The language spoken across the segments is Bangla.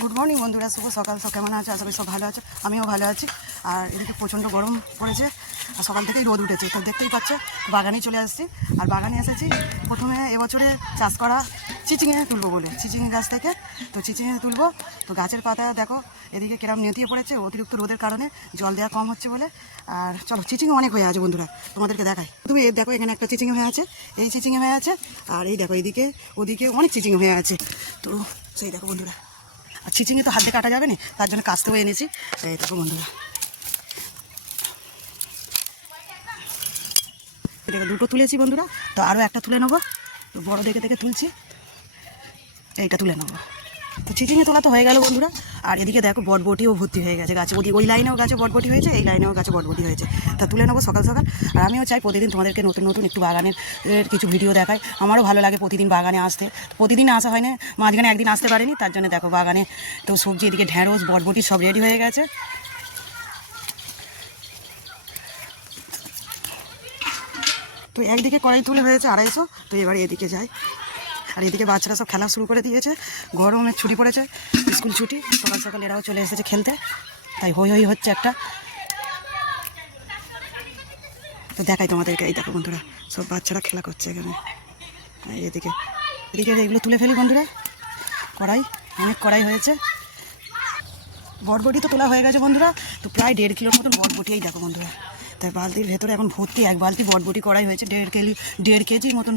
গুড মর্নিং বন্ধুরা, শুভ সকাল। সব কেমন আছে? আশা করি সব ভালো আছে, আমিও ভালো আছি। আর এদিকে প্রচণ্ড গরম পড়েছে আর সকাল থেকেই রোদ উঠেছে, তো দেখতেই পাচ্ছে। বাগানে চলে আসছি, আর বাগানে এসেছি প্রথমে এবছরে চাষ করা চিচিঙে তুলবো বলে, চিচিঙে গাছ থেকে তো চিচিঙে তুলবো। তো গাছের পাতা দেখো এদিকে কেরম নেতিয়ে পড়েছে অতিরিক্ত রোদের কারণে, জল দেওয়া কম হচ্ছে বলে। আর চলো, চিচিঙে অনেক হয়ে আছে বন্ধুরা, তোমাদেরকে দেখাই। তুমি দেখো এখানে একটা চিচিঙে হয়ে আছে, এই চিচিঙে হয়ে আছে, আর এই দেখো এইদিকে ওদিকে অনেক চিচিঙে হয়ে আছে। তো সেই দেখো বন্ধুরা, আর চিচিঙে তো হাত দিয়ে কাটা যাবে না, তার জন্য কাস্তেও এনেছি। এই দেখো বন্ধুরা, এটাকে দুটো তুলেছি বন্ধুরা, তো আরও একটা তুলে নেবো। তো বড় দেখে দেখে তুলছি, এইটা তুলে নেবো। তো চিচিঙে তোলা তো হয়ে গেল বন্ধুরা। আর এদিকে দেখো বটবটিও ভর্তি হয়ে গেছে গাছে, ওই লাইনেও গাছে বটবটি হয়েছে, এই লাইনেও গাছে বটবটি হয়েছে। তা তুলে নেবো সকাল সকাল। আর আমিও চাই প্রতিদিন তোমাদেরকে নতুন নতুন একটু বাগানের কিছু ভিডিও দেখাই। আমারও ভালো লাগে প্রতিদিন বাগানে আসতে, প্রতিদিন আসা হয় না, মাঝখানে একদিন আসতে পারিনি, তার জন্য দেখো বাগানে তো সবজি এদিকে ঢ্যাঁড়স বটবটি সব রেডি হয়ে গেছে। তো একদিকে কড়াই তুলে হয়েছে 250, তো এবারে এদিকে যাই। আর এদিকে বাচ্চারা সব খেলা শুরু করে দিয়েছে, গরমের ছুটি পড়েছে, স্কুল ছুটি, সকাল সকাল এরাও চলে এসেছে খেলতে, তাই হই হই হচ্ছে একটা। তো দেখাই তোমাদেরকে, এই দেখো বন্ধুরা, সব বাচ্চারা খেলা করছে এখানে। এদিকে এদিকে এগুলো তুলে ফেলি বন্ধুরা, কড়াই অনেক কড়াই হয়েছে। বটবটি তো তোলা হয়ে গেছে বন্ধুরা, তো প্রায় 1.5 কিলোর মতন বটবটি, এই দেখো বন্ধুরা। তাই বালতির ভেতরে এখন ভর্তি, এক বালতি বটবটি কড়াই হয়েছে, 1.5 কেজি মতন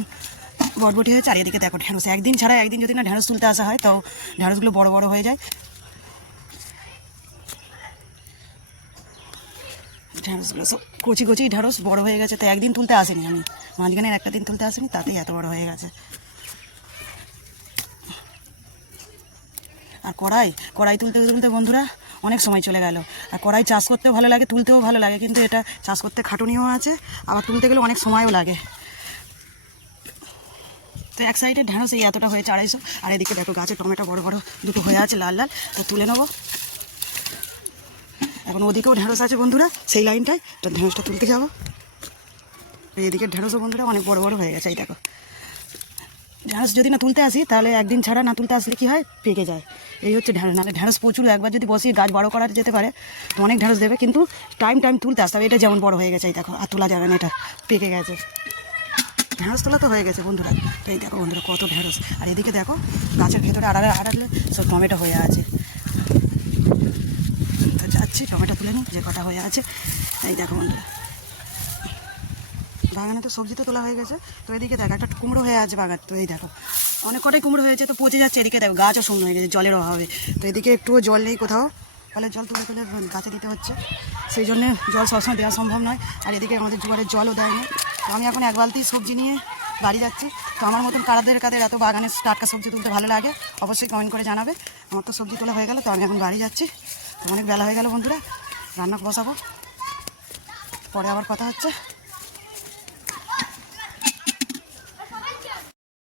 বটবটি হয়েছে। আর এদিকে দেখো ঢ্যাঁড়স, একদিন ছাড়া একদিন যদি না ঢ্যাঁড়স তুলতে আসা হয়, তো ঢ্যাঁড়সগুলো বড় বড় হয়ে যায়। ঢ্যাঁড়সগুলো সব কচি কচি ঢ্যাঁড়স বড় হয়ে গেছে, তো একদিন তুলতে আসেনি আমি, মাঝখানের একটা দিন তুলতে আসেনি, তাতেই এত বড় হয়ে গেছে। আর কড়াই তুলতে তুলতে বন্ধুরা অনেক সময় চলে গেল। আর কড়াই চাষ করতেও ভালো লাগে, তুলতেও ভালো লাগে, কিন্তু এটা চাষ করতে খাটুনিও আছে, আবার তুলতে গেলে অনেক সময়ও লাগে। তো এক সাইডে ঢ্যাঁড়স এই এতটা হয়েছে 250, আর এদিকে দেখো গাছে টমেটো বড় বড় দুটো হয়ে আছে লাল লাল, তো তুলে নেবো। এখন ওদিকেও ঢ্যাঁড়স আছে বন্ধুরা, সেই লাইনটায়, তো ঢ্যাঁড়সটা তুলতে যাবো। এদিকে ঢ্যাঁড়সও বন্ধুরা অনেক বড় বড় হয়ে গেছে, এই দেখো। ঢ্যাঁড়স যদি না তুলতে আসি, তাহলে একদিন ছাড়া না তুলতে আসলে কী হয়, পেকে যায়। এই হচ্ছে ঢ্যাঁড়স, নাহলে ঢ্যাঁড়স প্রচুর, একবার যদি বসিয়ে গাছ বড় করা যেতে পারে তো অনেক ঢ্যাঁড়স দেবে, কিন্তু টাইম তুলতে আসতে হবে। এটা যেমন বড় হয়ে গেছে, এই দেখো, আর তোলা যাবে না, এটা পেকে গেছে। ঢ্যাঁড়স তোলা তো হয়ে গেছে বন্ধুরা, তো এই দেখো বন্ধুরা কত ঢ্যাঁড়স। আর এদিকে দেখো গাছের ভেতরে আড়ালে সব টমেটো হয়ে আছে, তো যাচ্ছি টমেটো তুলে নিই যে কটা হয়ে আছে। এই দেখো বন্ধুরা, বাগানে তো সবজি তো তোলা হয়ে গেছে। তো এদিকে দেখো একটা কুমড়ো হয়ে আছে বাগান, তো এই দেখো অনেক কটাই কুমড়ো হয়েছে, তো পচে যাচ্ছে। এদিকে দেখো গাছও শূন্য হয়ে গেছে জলের অভাবে, তো এদিকে একটুও জল নেই কোথাও, তাহলে জল তুলে তুলে গাছে দিতে হচ্ছে, সেই জন্যে জল সবসময় দেওয়া সম্ভব নয়। আর এদিকে আমাদের জোয়ারের জলও দেয়নি। তো আমি এখন এক বালতি সবজি নিয়ে বাড়ি যাচ্ছি। তো আমার মতন কাদের এত বাগানের টাটকা সবজি তুলতে ভালো লাগে, অবশ্যই কমেন্ট করে জানাবে। আমার তো সবজি তোলা হয়ে গেল, তো আমি এখন বাড়ি যাচ্ছি। অনেক বেলা হয়ে গেল বন্ধুরা, রান্না বসাবো, পরে আবার কথা হচ্ছে।